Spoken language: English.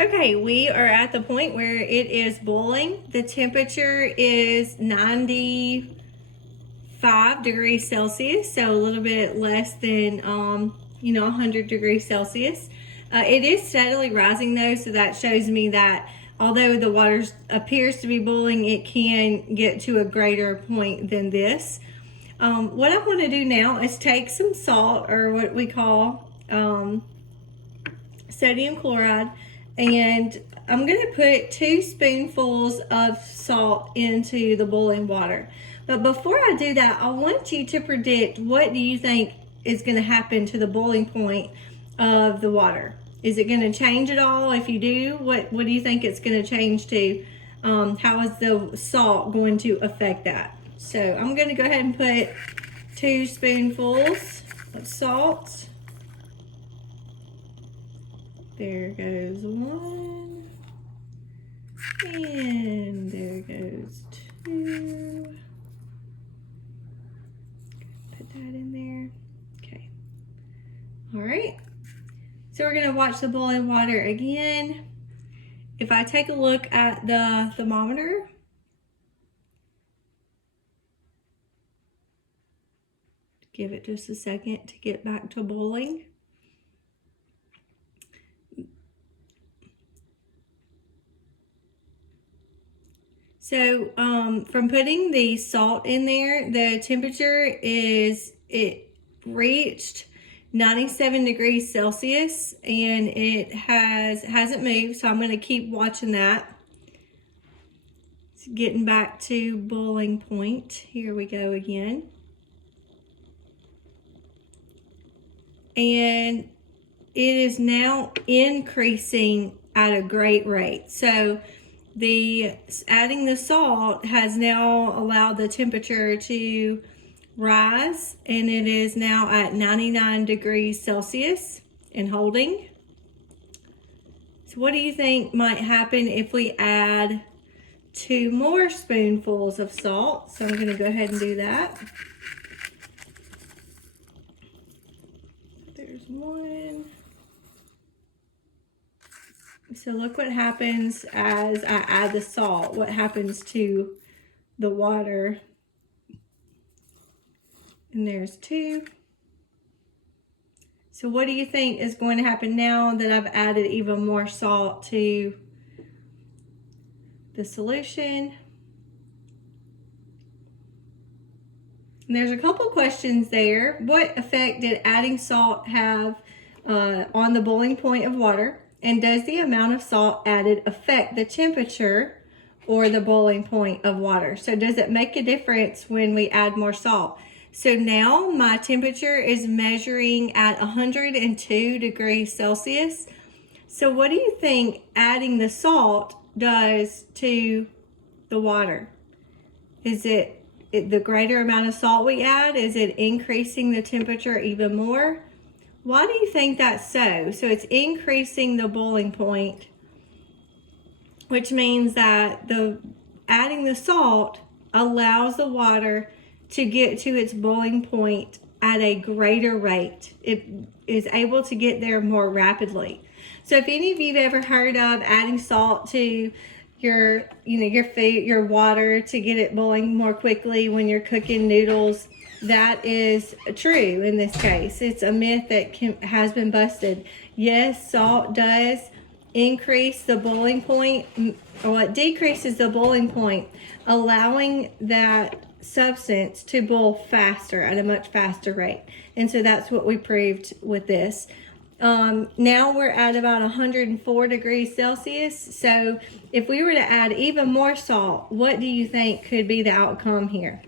Okay, we are at the point where it is boiling. The temperature is 95 degrees Celsius, so a little bit less than 100 degrees Celsius. It is steadily rising though, so that shows me that although the water appears to be boiling, it can get to a greater point than this. What I want to do now is take some salt, or what we call sodium chloride, and I'm going to put 2 spoonfuls of salt into the boiling water. But before I do that, I want you to predict, what do you think is going to happen to the boiling point of the water? Is it going to change at all? If you do, what do you think it's going to change to? How is the salt going to affect that? So I'm going to go ahead and put 2 spoonfuls of salt. There goes 1. And there goes 2. Put that in there. Okay. All right. So we're going to watch the boiling water again. If I take a look at the thermometer, give it just a second to get back to boiling. So from putting the salt in there, the temperature it reached 97 degrees Celsius, and it hasn't moved, so I'm going to keep watching that. It's getting back to boiling point. Here we go again. And it is now increasing at a great rate. So adding the salt has now allowed the temperature to rise, and it is now at 99 degrees Celsius and holding. So what do you think might happen if we add 2 more spoonfuls of salt? So I'm going to go ahead and do that. There's 1. So look what happens as I add the salt. What happens to the water? And there's 2. So what do you think is going to happen now that I've added even more salt to the solution? And there's a couple questions there. What effect did adding salt have on the boiling point of water? And does the amount of salt added affect the temperature or the boiling point of water? So does it make a difference when we add more salt? So now my temperature is measuring at 102 degrees Celsius. So what do you think adding the salt does to the water? Is it the greater amount of salt we add? Is it increasing the temperature even more? Why do you think that's so? So it's increasing the boiling point, which means that adding the salt allows the water to get to its boiling point at a greater rate. It is able to get there more rapidly. So if any of you have ever heard of adding salt to your food, your water, to get it boiling more quickly when you're cooking noodles, that is true in this case. It's a myth that has been busted. Yes, salt does increase the boiling point, or it decreases the boiling point, allowing that substance to boil faster at a much faster rate. And so that's what we proved with this. Now we're at about 104 degrees Celsius. So if we were to add even more salt, what do you think could be the outcome here?